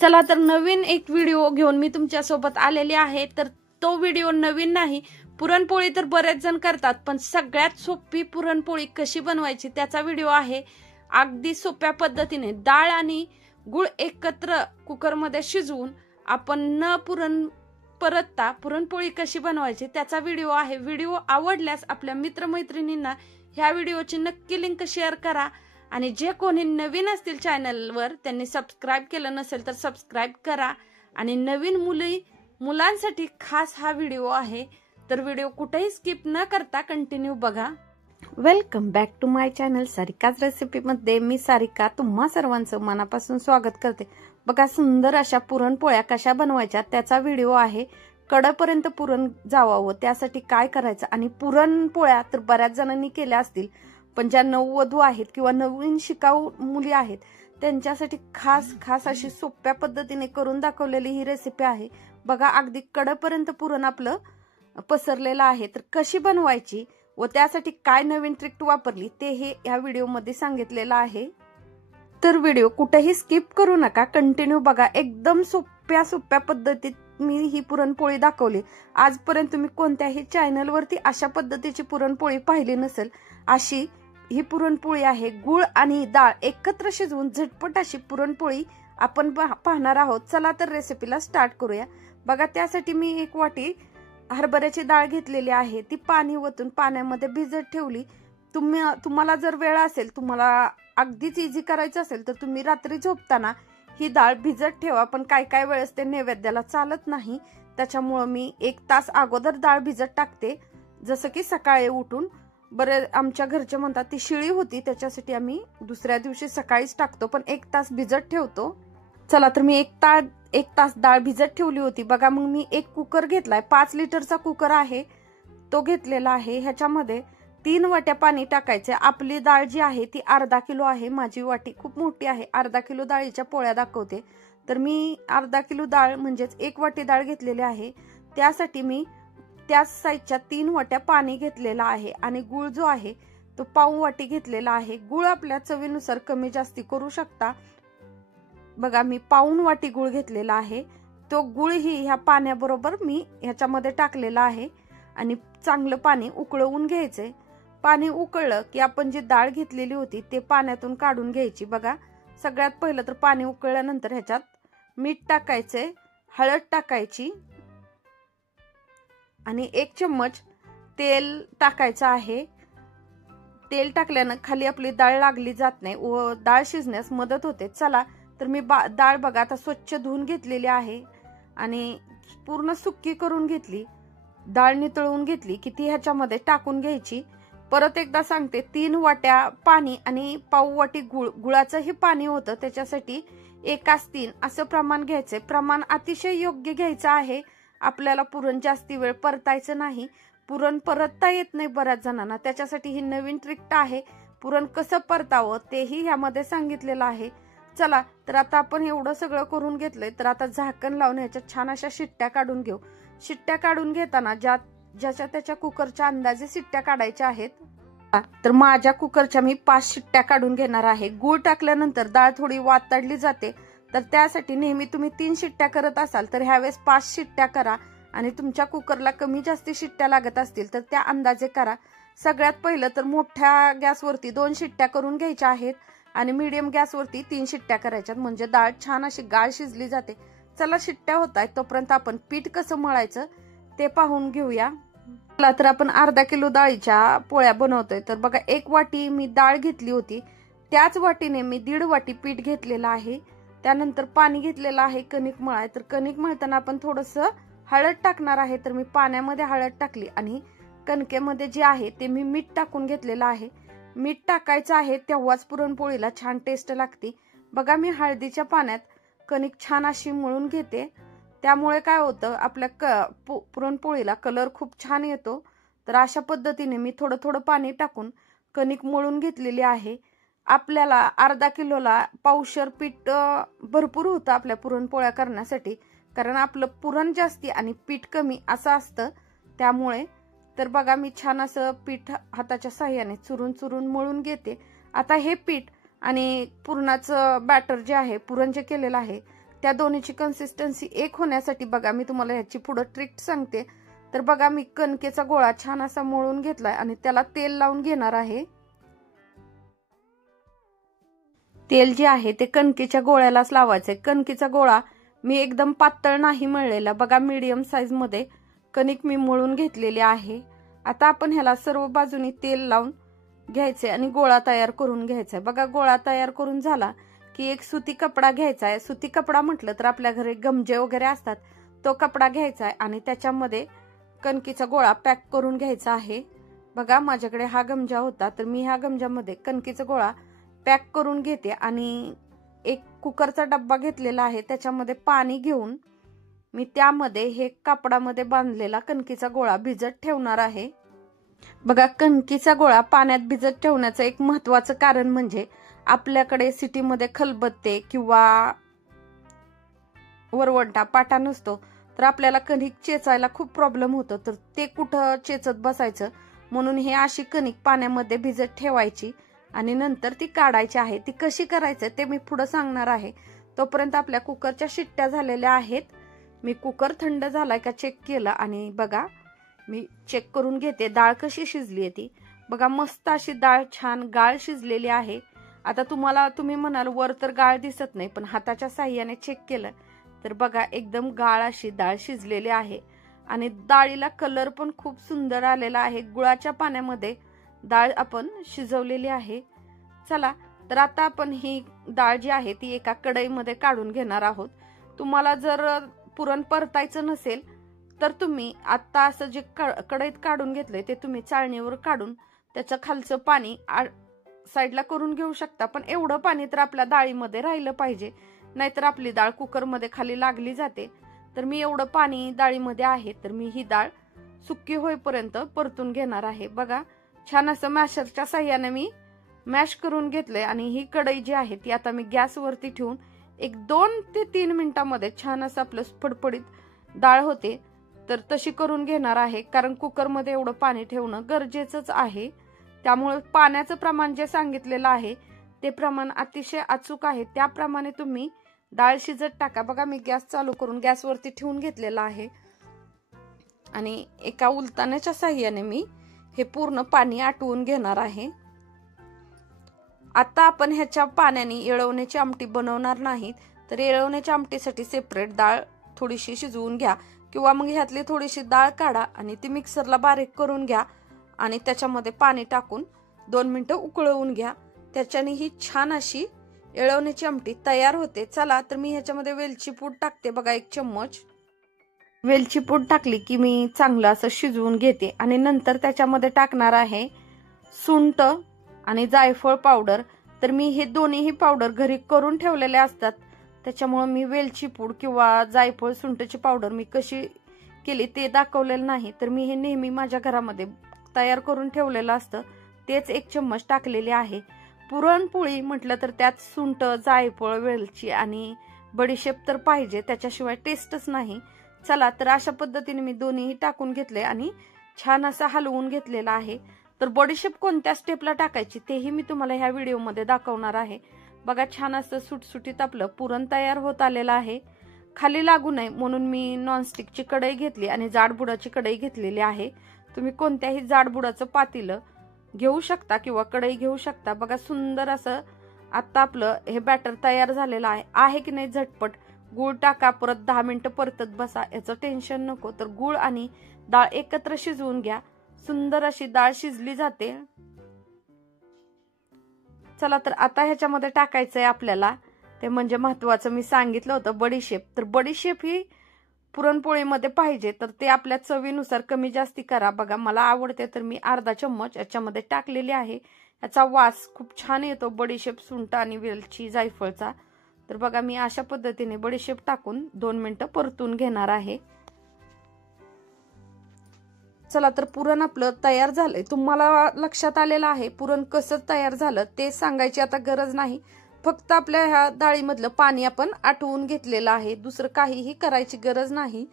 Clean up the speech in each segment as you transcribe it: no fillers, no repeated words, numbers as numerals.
चला तर नवीन एक व्हिडिओ घेऊन मी तुमच्या सोबत आलेली आहे। तर तो व्हिडिओ नवीन नाही, पुरणपोळी तर बरेच जण करतात, पण सगळ्यात सोपी पुरणपोळी कशी बनवायची त्याचा व्हिडिओ आहे। अगदी सोप्या पद्धतीने डाळ आणि गुळ एकत्र कुकरमध्ये शिजवून आपण न परतता पुरणपोळी कशी बनवायची त्याचा व्हिडिओ आहे। व्हिडिओ आवडल्यास आपल्या मित्रमैत्रिणींना ह्या व्हिडिओची नक्की लिंक शेअर करा आणि जे कोणी नवीन असतील चॅनलवर त्यांनी सबस्क्राइब केलं नसेल तर सबस्क्राइब करा आणि नवीन मुलांसाठी खास हा व्हिडिओ आहे। तर व्हिडिओ कुठेही स्किप न करता कंटिन्यू बघा। Welcome back to my channel Sarika's recipe मध्ये मी सारिका तुम्हा सर्वांचं मनापासून स्वागत करते। बघा सुंदर अशा पुरणपोळ्या कशा बनवायच्या त्याचा व्हिडिओ आहे। कडापर्यंत पुरण जावावं त्यासाठी काय करायचं आणि पुरणपोळ्या तर बऱ्याच जणांनी केल्या असतील, पण ज्या नववधू आहेत किंवा नवीन शिकाऊ मुली आहेत त्यांच्यासाठी खास अशी सोप्या पद्धतीने करून दाखवलेली ही रेसिपी आहे। बघा अगदी कडापर्यंत पुरण आपलं पसरलेलं आहे। तर कशी बनवायची व त्यासाठी काय नवीन ट्रिक वापरली ते हे या व्हिडिओ मध्ये सांगितलेलं आहे। तर व्हिडिओ कुठेही स्किप करू नका, कंटिन्यू बघा। एकदम सोप्या पद्धतीत मी ही पुरणपोळी दाखवली। आजपर्यंत तुम्ही कोणत्याही चॅनल वरती अशा पद्धतीची पुरणपोळी पाहिली नसेल। अशी ही पुरणपोळी आहे। गुळ आणि डाळ एकत्र शिजवून झटपट अशी पुरणपोळी आपण पाहणार आहोत। चला तर रेसिपीला स्टार्ट करूया। बघा त्यासाठी मी एक वाटी हरभऱ्याची डाळ घेतलेली आहे। ती पाणी ओतून पाण्यामध्ये भिजत ठेवली। तुम्हाला जर वेळ असेल, तुम्हाला अगदीच इझी करायचं असेल तर तुम्ही रात्री झोपताना ही डाळ भिजत ठेवा, पण काय वेळेस ते नैवेद्याला चालत नाही, त्याच्यामुळे मी 1 तास अगोदर डाळ भिजत टाकते। जसं की सकाळी उठून बरे आमच्या घरचे म्हणतात ती शिळी होती, त्याच्यासाठी आम्ही दुसऱ्या दिवशी सकाळीच टाकतो, पण 1 तास भिजत ठेवतो। चला तर मी 1 तास डाळ भिजत ठेवली होती। बघा मग मी एक कुकर घेतलाय, 5 लिटरचा कुकर आहे तो घेतलेला आहे। ह्याच्यामध्ये 3 वाट्या पाणी टाकायचे। आपली डाळ जी आहे ती अर्धा किलो आहे, माझी वाटी खूप मोठी आहे, अर्धा किलो डाळीच्या पोळ्या दाखवते। तर मी अर्धा किलो डाळ म्हणजेच 1 वाटी डाळ घेतलेली आहे। त्यासाठी मी त्याच साईजच्या 3 वाट्या पाणी घेतलेला आहे आणि गुळ जो आहे तो पाव वाटी घेतलेला आहे। गुळ आपल्या चवीनुसार कमी जास्ती करू शकता। बघा मी पाऊण वाटी गुळ घेतलेला आहे। तो गुळ ही ह्या पाण्याबरोबर मी ह्याच्यामध्ये टाकलेला आहे आणि चांगलं पाणी उकळवून घ्यायचे। पाणी उकळलं की आपण जी डाळ घेतलेली होती ते पाण्यातून काढून घ्यायची। बघा सगळ्यात पहिलं तर पाणी उकळल्यानंतर ह्याच्यात मीठ टाकायचे, हळद टाकायची आणि 1 चम्मच तेल टाकायचं आहे। तेल टाकल्यानं खाली आपली डाळ लागली जात नाही व डाळ शिजण्यास मदत होते। चला तर मी डाळ बघा आता स्वच्छ धुवून घेतलेली आहे आणि पूर्ण सुक्की करून घेतली। डाळ नितळून घेतली की ती ह्याच्यामध्ये टाकून घ्यायची। परत एकदा सांगते, 3 वाट्या पाणी आणि पाव वाटी गुळाचंही पाणी होतं, त्याच्यासाठी 1:3 असं प्रमाण घ्यायचंय। प्रमाण अतिशय योग्य घ्यायचं आहे। आपल्याला पुरण जास्ती वेळ परतायचं नाही, पुरण परतता येत नाही बऱ्याच जणांना, त्याच्यासाठी ही नवीन ट्रिक आहे। पुरण कसं परतावं तेही ह्यामध्ये सांगितलेलं आहे। चला तर आता आपण एवढं सगळं करून घेतलंय, तर आता झाकण लावून ह्याच्या छान अशा शिट्ट्या काढून घेऊ। शिट्ट्या काढून घेताना ज्याच्या त्याच्या कुकरच्या अंदाजे शिट्ट्या काढायच्या आहेत। तर माझ्या कुकरच्या मी 5 शिट्ट्या काढून घेणार आहे। गूळ टाकल्यानंतर डाळ थोडी वातडली जाते, तर त्यासाठी नेहमी तुम्ही 3 शिट्ट्या करत असाल तर ह्यावेळेस 5 शिट्ट्या करा आणि तुमच्या कुकरला कमी जास्ती शिट्ट्या लागत असतील तर त्या अंदाजे करा। सगळ्यात पहिलं तर मोठ्या गॅसवरती 2 शिट्ट्या करून घ्यायच्या आहेत आणि मीडियम गॅसवरती 3 शिट्ट्या करायच्यात, म्हणजे डाळ छान अशी गाळ शिजली जाते। चला शिट्ट्या होत आहेत तोपर्यंत आपण पीठ कसं मळायचं ते पाहून घेऊया। चला तर आपण अर्धा किलो डाळीच्या पोळ्या बनवतोय। तर बघा 1 वाटी मी डाळ घेतली होती, त्याच वाटीने मी 1.5 वाटी पीठ घेतलेलं आहे। त्यानंतर पाणी घेतलेलं आहे कणिक मळाय। तर कणिक मळताना आपण थोडंसं हळद टाकणार आहे, तर मी पाण्यामध्ये हळद टाकली आणि कणकेमध्ये जे आहे ते मी मीठ टाकून घेतलेलं आहे। मीठ टाकायचं आहे तेव्हाच पुरणपोळीला छान टेस्ट लागते। बघा मी हळदीच्या पाण्यात कणिक छान अशी मळून घेते, त्यामुळे काय होतं आपल्या पुरणपोळीला कलर खूप छान येतो। तर अशा पद्धतीने मी थोडं पाणी टाकून कणिक मळून घेतलेली आहे। आपल्याला अर्धा किलोला पावशर पीठ भरपूर होतं आपल्या पुरणपोळ्या करण्यासाठी, कारण आपलं पुरण जास्ती आणि पीठ कमी असं असतं त्यामुळे। तर बघा मी छान असं पीठ हाताच्या साह्याने चुरून मळून घेते। आता हे पीठ आणि पुरणाचं बॅटर जे आहे, पुरण जे केलेलं आहे त्या दोन्हीची कन्सिस्टन्सी एक होण्यासाठी बघा मी तुम्हाला ह्याची पुढे ट्रिक सांगते। तर बघा मी कणकेचा गोळा छान असा मळून घेतलाय आणि त्याला तेल लावून घेणार आहे। तेल जे आहे ते कणकेच्या गोळ्यालाच लावायचंय। कणकेचा गोळा मी एकदम पातळ नाही मळलेला, बघा मीडियम साईज मध्ये कणिक मी मळून घेतलेली आहे। आता आपण ह्याला सर्व बाजूनी तेल लावून घ्यायचे आणि गोळा तयार करून घ्यायचा आहे। बघा गोळा तयार करून झाला की एक सुती कपडा घ्यायचा आहे। सुती कपडा म्हटलं तर आपल्या घरी गमजे वगैरे असतात, तो कपडा घ्यायचा आहे आणि त्याच्यामध्ये कणकेचा गोळा पॅक करून घ्यायचा आहे। बघा माझ्याकडे हा गमजा होता, तर मी ह्या गमजामध्ये कणकेचा गोळा पॅक करून घेते आणि एक कुकरचा डब्बा घेतलेला आहे, त्याच्यामध्ये पाणी घेऊन मी त्यामध्ये हे कापडामध्ये बांधलेला कणकेचा गोळा भिजत ठेवणार आहे। बघा कणकेचा गोळा पाण्यात भिजत ठेवण्याचं एक महत्त्वाचं कारण म्हणजे आपल्याकडे सिटीमध्ये खलबत्ते किंवा वरवंटा पाटा नसतो, तर आपल्याला कणिक चेचायला खूप प्रॉब्लेम होतो, तर ते कुठं चेचत बसायचं, म्हणून हे अशी कणिक पाण्यामध्ये भिजत ठेवायची आणि नंतर ती काढायची आहे। ती कशी करायचं ते मी पुढे सांगणार आहे। तोपर्यंत आपल्या कुकरच्या शिट्ट्या झालेल्या आहेत। मी कुकर थंड झालाय का चेक केलं आणि बघा मी चेक करून घेते डाळ कशी शिजली आहे ती। बघा मस्त अशी डाळ छान गाळ शिजलेली आहे। आता तुम्ही म्हणाल वर तर गाळ दिसत नाही, पण हाताच्या साह्याने चेक केलं तर बघा एकदम गाळ अशी डाळ शिजलेली आहे आणि डाळीला कलर पण खूप सुंदर आलेला आहे। गुळाच्या पाण्यामध्ये डाळ आपण शिजवलेली आहे। चला तर आता आपण ही डाळ जी आहे ती एका कढईमध्ये काढून घेणार आहोत। तुम्हाला जर पुरण परतायचं नसेल तर तुम्ही आता असं जे कढईत काढून घेतलंय ते तुम्ही चाळणीवर काढून त्याचं खालचं पाणी साईडला करून घेऊ शकता, पण एवढं पाणी तर आपल्या डाळीमध्ये राहिलं पाहिजे, नाहीतर आपली डाळ कुकरमध्ये खाली लागली जाते। तर मी एवढं पाणी डाळीमध्ये आहे, तर मी ही डाळ सुक्की होईपर्यंत परतून घेणार आहे। बघा छान असं मॅशरच्या साह्याने मी मॅश करून घेतलंय आणि ही कढई जी आहे ती आता मी गॅसवरती ठेवून एक 2 ते 3 मिनिटांमध्ये छान असं आपलं फडफडीत डाळ होते, तर तशी करून घेणार आहे। कारण कुकरमध्ये एवढं पाणी ठेवणं गरजेचंच आहे, त्यामुळे पाण्याचं प्रमाण जे सांगितलेलं आहे ते प्रमाण अतिशय अचूक आहे, त्याप्रमाणे तुम्ही डाळ शिजत टाका। बघा मी गॅस चालू करून गॅसवरती ठेवून घेतलेला आहे आणि एका उलताण्याच्या साह्याने मी हे पूर्ण पाणी आटवून घेणार आहे। आता आपण ह्याच्या पाण्याने येळवण्याची आमटी बनवणार नाहीत, तर येळवण्याच्या आमटीसाठी सेपरेट डाळ थोडीशी शिजवून घ्या किंवा मग ह्यातली थोडीशी डाळ काढा आणि ती मिक्सरला बारीक करून घ्या आणि त्याच्यामध्ये पाणी टाकून 2 मिनिटं उकळवून घ्या। त्याच्याने ही छान अशी येळवण्याची आमटी तयार होते। चला तर मी ह्याच्यामध्ये वेलची पूड टाकते, बघा 1 चम्मच वेलची पूड टाकली की मी चांगलं असं शिजवून घेते आणि नंतर त्याच्यामध्ये टाकणार आहे सुंठ आणि जायफळ पावडर। तर मी हे दोन्हीही पावडर घरी करून ठेवलेले असतात, त्याच्यामुळे मी वेलची पूड किंवा जायफळ सुंठची पावडर मी कशी केली ते दाखवलेलं नाही, तर मी हे नेहमी माझ्या घरामध्ये तयार करून ठेवलेलं असतं, तेच 1 चम्मच टाकलेले आहे। पुरणपोळी म्हटलं तर त्यात सुंठ, जायफळ, वेलची आणि बडीशेप तर पाहिजे, त्याच्याशिवाय टेस्टच नाही। चला तर अशा पद्धतीने मी दोन्हीही टाकून घेतले आणि छान असं हलवून घेतलेला आहे। तर बडीशेप कोणत्या स्टेपला टाकायची तेही मी तुम्हाला ह्या व्हिडिओमध्ये दाखवणार आहे। बघा छान असं सुटसुटीत आपलं पुरण तयार होत आलेलं आहे। खाली लागू नये म्हणून मी नॉनस्टिकची कढई घेतली आणि जाडबुडाची कढई घेतलेली आहे। तुम्ही कोणत्याही जाडबुडाचं पातेलं घेऊ शकता किंवा कढई घेऊ शकता। बघा सुंदर असं आता आपलं हे बॅटर तयार झालेलं आहे की नाही झटपट। गूळ टाका, परत 10 मिनिटं परतत बसा, याचं टेन्शन नको। तर गूळ आणि डाळ एकत्र शिजवून घ्या, सुंदर अशी डाळ शिजली जाते। चला तर आता ह्याच्यामध्ये टाकायचंय आपल्याला ते म्हणजे महत्वाचं मी सांगितलं होतं बडीशेप। तर बडीशेप ही पुरणपोळीमध्ये पाहिजे, तर ते आपल्या चवीनुसार कमी जास्ती करा। बघा मला आवडते तर मी अर्धा चम्मच याच्यामध्ये टाकलेली आहे। याचा वास खूप छान येतो बडीशेप, सुंठ आणि वेलची, जायफळचा। तर बघा मी अशा पद्धतीने बडीशेप टाकून 2 मिनिटं परतून घेणार आहे। चला तर पुरण आपलं तयार झालंय। तुम्हाला लक्षात आलेलं आहे पुरण कसं तयार झालं ते सांगायची आता गरज नाही, फक्त आपल्या ह्या डाळीमधलं पाणी आपण आटवून घेतलेलं आहे, दुसरं काहीही करायची गरज नाही।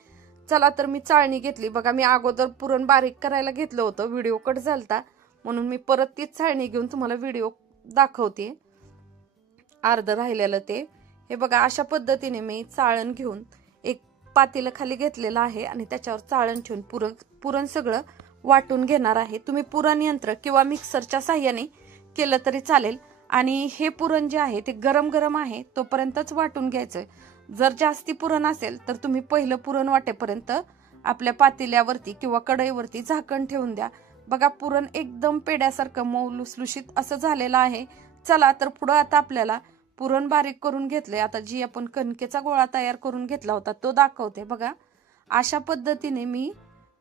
चला तर मी चाळणी घेतली, बघा मी अगोदर पुरण बारीक करायला घेतलं होतं, व्हिडिओ कट झालता म्हणून मी परत तीच चाळणी घेऊन तुम्हाला व्हिडिओ दाखवते, अर्ध राहिलेलं ते। हे बघा अशा पद्धतीने मी चाळण घेऊन एक पातेलं खाली घेतलेलं आहे आणि त्याच्यावर चाळण ठेवून पुरण सगळं वाटून घेणार आहे। तुम्ही पुरण यंत्र किंवा मिक्सरच्या साहाय्याने केलं तरी चालेल। आणि हे पुरण जे आहे ते गरम गरम आहे तोपर्यंतच वाटून घ्यायचंय। जर जास्ती पुरण असेल तर तुम्ही पहिलं पुरण वाटेपर्यंत आपल्या पातेल्यावरती किंवा कढईवरती झाकण ठेवून द्या। बघा पुरण एकदम पेड्यासारखं मऊ लुसलुशीत असं झालेलं आहे। चला तर पुढे आता आपल्याला पुरण बारीक करून घेतले। आता जी आपण कणकेचा गोळा तयार करून घेतला होता तो दाखवते। बघा अशा पद्धतीने मी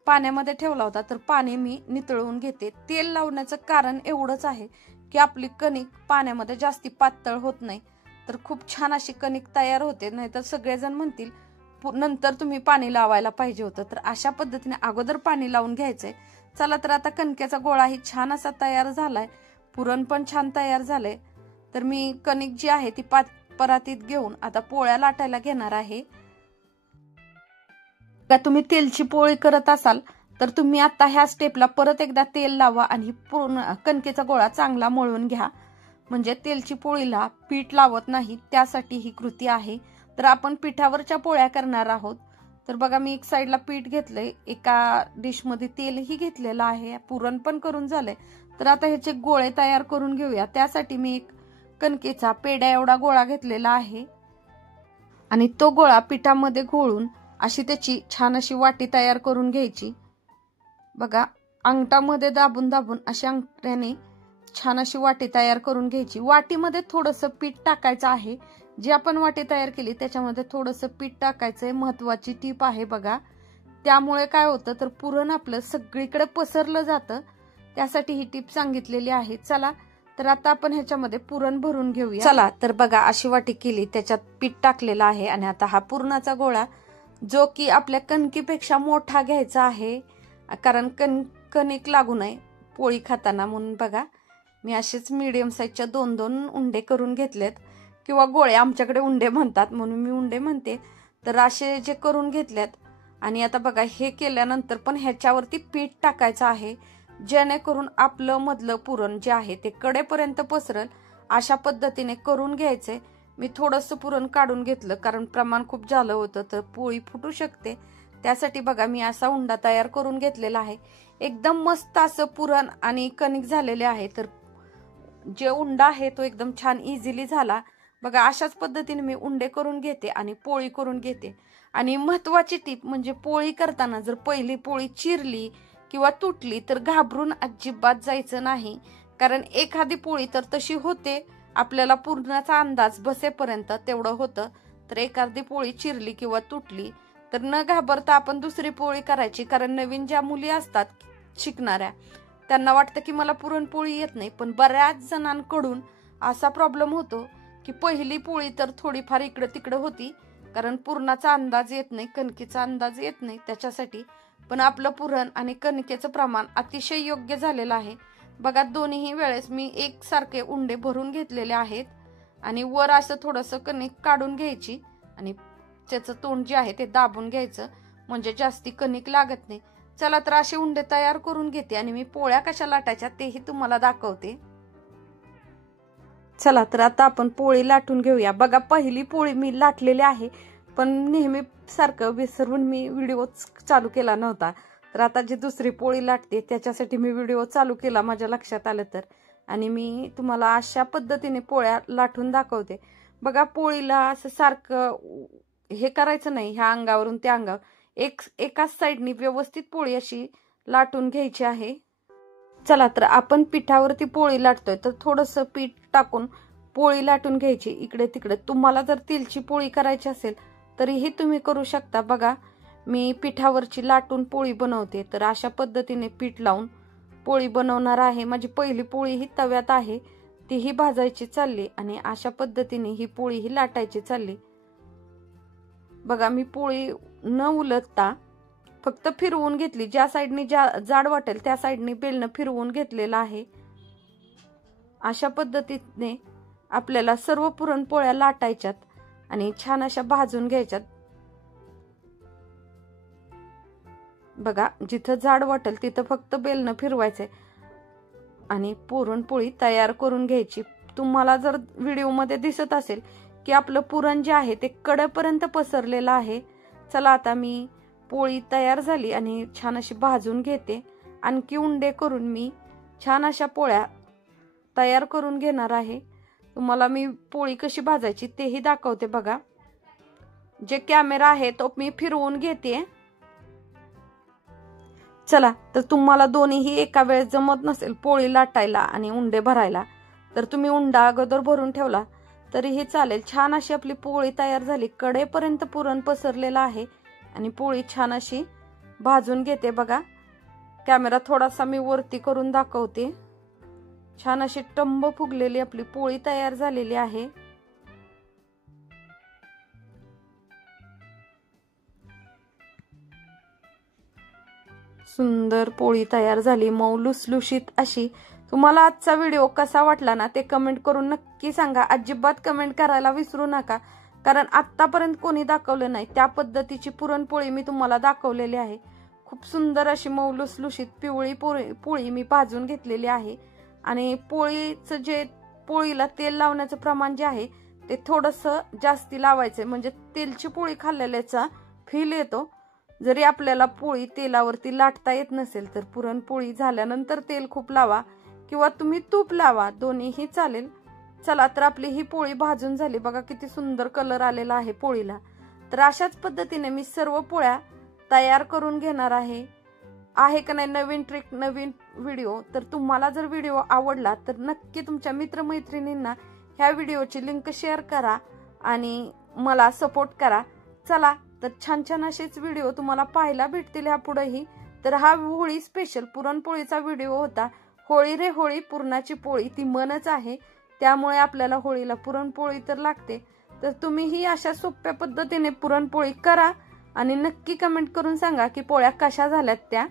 पाण्यामध्ये ठेवला होता तर पाणी मी नितळवून घेते। तेल लावण्याचं कारण एवढंच आहे की आपली कणिक पाण्यामध्ये जास्ती पातळ होत नाही, तर खूप छान अशी कणिक तयार होते। नाहीतर सगळेजण म्हणतील नंतर तुम्ही पाणी लावायला पाहिजे होतं। तर अशा पद्धतीने अगोदर पाणी लावून घ्यायचंय। चला तर आता कणकेचा गोळाही छान असा तयार झालाय, पुरण पण छान तयार झालंय। तर मी कणिक जी आहे ती परातीत घेऊन आता पोळ्या लाटायला घेणार आहे। का तुम्ही तेलची पोळी करत असाल तर तुम्ही आता ह्या स्टेपला परत एकदा तेल लावा आणि पूर्ण कणकेचा गोळा चांगला मळून घ्या, म्हणजे तेलची पोळीला पीठ लावत नाही, त्यासाठी ही कृती आहे। तर आपण पिठावरच्या पोळ्या करणार आहोत। तर बघा मी एक साईडला पीठ घेतलंय, एका डिश मध्ये तेलही घेतलेलं आहे, पुरण पण करून झालंय। तर आता ह्याचे गोळे तयार करून घेऊया। त्यासाठी मी एक कणकेचा पेढा एवढा गोळा घेतलेला आहे आणि तो गोळा पिठामध्ये घोळून अशी त्याची छान अशी वाटी तयार करून घ्यायची। बघा अंगठामध्ये दाबून दाबून अशा अंगठ्याने छान अशी वाटी तयार करून घ्यायची। वाटीमध्ये थोडंसं पीठ टाकायचं आहे, जी आपण वाटी तयार केली त्याच्यामध्ये थोडंसं पीठ टाकायचंय। महत्वाची टीप आहे बघा, त्यामुळे काय होतं तर पुरण आपलं सगळीकडे पसरलं जातं, त्यासाठी ही टीप सांगितलेली आहे। चला तर आता आपण ह्याच्यामध्ये पुरण भरून घेऊया। चला तर बघा अशी वाटी केली, त्याच्यात पीठ टाकलेलं आहे आणि आता हा पुरणाचा गोळा जो की आपल्या कणकीपेक्षा मोठा घ्यायचा आहे, कारण कणिक लागू नये पोळी खाताना, म्हणून बघा मी असेच मीडियम साईजच्या 2-2 उंडे करून घेतलेत, किंवा गोळे आमच्याकडे उंडे म्हणतात म्हणून मी उंडे म्हणते। तर असे जे करून घेतलेत आणि आता बघा हे केल्यानंतर पण ह्याच्यावरती पीठ टाकायचं आहे, जेणेकरून आपलं मधलं पुरण जे आहे ते कडेपर्यंत पसरल। अशा पद्धतीने करून घ्यायचे। मी थोडंसं पुरण काढून घेतलं कारण प्रमाण खूप झालं होतं तर पोळी फुटू शकते, त्यासाठी बघा मी असा उंडा तयार करून घेतलेला आहे। एकदम मस्त असं पुरण आणि कणिक झालेले आहे, तर जे उंडा आहे तो एकदम छान इझिली झाला। बघा अशाच पद्धतीने मी उंडे करून घेते आणि पोळी करून घेते। आणि महत्वाची टीप म्हणजे पोळी करताना जर पहिली पोळी चिरली किंवा तुटली तर घाबरून अजिबात जायचं नाही, कारण एखादी पोळी तर तशी होते, आपल्याला पुरणाचा अंदाज बसेपर्यंत तेवढं होतं। तर एखादी पोळी चिरली किंवा तुटली तर न घाबरता आपण दुसरी पोळी करायची, कारण नवीन ज्या मुली असतात शिकणाऱ्या त्यांना वाटतं की मला पुरणपोळी येत नाही, पण बऱ्याच जणांकडून असा प्रॉब्लेम होतो की पहिली पोळी तर थोडीफार इकडे तिकडे होती, कारण पुरणाचा अंदाज येत नाही, कणकेचा अंदाज येत नाही त्याच्यासाठी। पण आपलं पुरण आणि कणकेचं प्रमाण अतिशय योग्य झालेलं आहे। बघा दोन्ही वेळेस मी एकसारखे उंडे भरून घेतलेले आहेत आणि वर असं थोडंसं कणिक काढून घ्यायची आणि त्याचं तोंड जे आहे ते दाबून घ्यायचं, म्हणजे जास्ती कणिक लागत नाही। चला तर असे उंडे तयार करून घेते आणि मी पोळ्या कशा लाटायच्या तेही तुम्हाला दाखवते। चला तर आता आपण पोळी लाटून घेऊया। बघा पहिली पोळी मी लाटलेली आहे, पण नेहमी सारखं विसरून मी व्हिडिओ चालू केला नव्हता, तर आता जी दुसरी पोळी लाटते त्याच्यासाठी मी व्हिडिओ चालू केला, माझ्या लक्षात आलं तर, आणि मी तुम्हाला अशा पद्धतीने पोळ्या लाटून दाखवते। बघा पोळीला असं सारखं हे करायचं नाही, ह्या अंगावरून त्या अंगावर, एकाच साईडनी व्यवस्थित पोळी अशी लाटून घ्यायची आहे। चला तर आपण पिठावरती पोळी लाटतोय तर थोडंसं पीठ टाकून पोळी लाटून घ्यायची इकडे तिकडे। तुम्हाला जर तेलची पोळी करायची असेल तरीही तुम्ही करू शकता। बघा मी पिठावरची लाटून पोळी बनवते, तर अशा पद्धतीने पीठ लावून पोळी बनवणार आहे। माझी पहिली पोळी ही तव्यात आहे, तीही भाजायची चालली आणि अशा पद्धतीने ही पोळी ही लाटायची चालली। बघा मी पोळी न उलटता फक्त फिरवून घेतली, ज्या साईडनी जाड वाटेल त्या साईडनी बेलनं फिरवून घेतलेला आहे। अशा पद्धतीने आपल्याला सर्व पुरणपोळ्या लाटायच्यात आणि छान अशा भाजून घ्यायच्यात। बघा जिथं जाड वाटेल तिथं फक्त बेलनं फिरवायचंय आणि पुरणपोळी तयार करून घ्यायची। तुम्हाला जर व्हिडिओ मध्ये दिसत असेल की आपलं पुरण जे आहे ते कडेपर्यंत पसरलेलं आहे. चला आता मी पोळी तयार झाली आणि छान अशी भाजून घेते. आणखी उंडे करून मी छान अशा पोळ्या तयार करून घेणार आहे. तुम्हाला मी पोळी कशी भाजायची तेही दाखवते बघा. जे कॅमेरा आहे तो मी फिरवून घेते. चला, तर तुम्हाला दोन्हीही एका वेळेस जमत नसेल पोळी लाटायला आणि उंडे भरायला, तर तुम्ही उंडा अगोदर भरून ठेवला तरीही चालेल. छान अशी आपली पोळी तयार झाली. कडेपर्यंत पुरण पसरलेलं आहे आणि पोळी छान अशी भाजून घेते बघा. कॅमेरा थोडासा मी वरती करून दाखवते. छान अशी टंब फुगलेली आपली पोळी तयार झालेली आहे. सुंदर पोळी तयार झाली, मऊ लुसलुशीत अशी. तुम्हाला आजचा व्हिडिओ कसा वाटला ना ते कमेंट करून नक्की सांगा. अजिबात कमेंट करायला विसरू नका, कारण आतापर्यंत कोणी दाखवलं नाही त्या पद्धतीची पुरणपोळी मी तुम्हाला दाखवलेली आहे. खूप सुंदर अशी मऊ लुसलुशीत पिवळी पोळी मी भाजून घेतलेली आहे. आणि पोळीचं जे पोळीला तेल लावण्याचं प्रमाण जे आहे ते थोडंसं जास्ती लावायचं, म्हणजे तेलची पोळी खाल्लेल्याचा फील येतो. जरी आपल्याला पोळी तेलावरती लाटता येत नसेल तर पुरणपोळी झाल्यानंतर तेल खूप लावा किंवा तुम्ही तूप लावा, दोन्हीही चालेल. चला, तर आपली ही पोळी भाजून झाली बघा. किती सुंदर कलर आलेला आहे पोळीला. तर अशाच पद्धतीने मी सर्व पोळ्या तयार करून घेणार आहे का नाही नवीन ट्रिक, नवीन व्हिडिओ. तर तुम्हाला जर व्हिडिओ आवडला तर नक्की तुमच्या मित्रमैत्रिणींना ह्या व्हिडिओची लिंक शेअर करा आणि मला सपोर्ट करा. चला, तर छान छान असेच व्हिडिओ तुम्हाला पाहायला भेटतील ह्यापुढेही. तर हा होळी स्पेशल पुरणपोळीचा व्हिडिओ होता. होळी रे होळी पुरणाची पोळी ती मनच आहे, त्यामुळे आपल्याला होळीला पुरणपोळी तर लागते. तर तुम्हीही अशा सोप्या पद्धतीने पुरणपोळी करा आणि नक्की कमेंट करून सांगा की पोळ्या कशा झाल्यात त्या.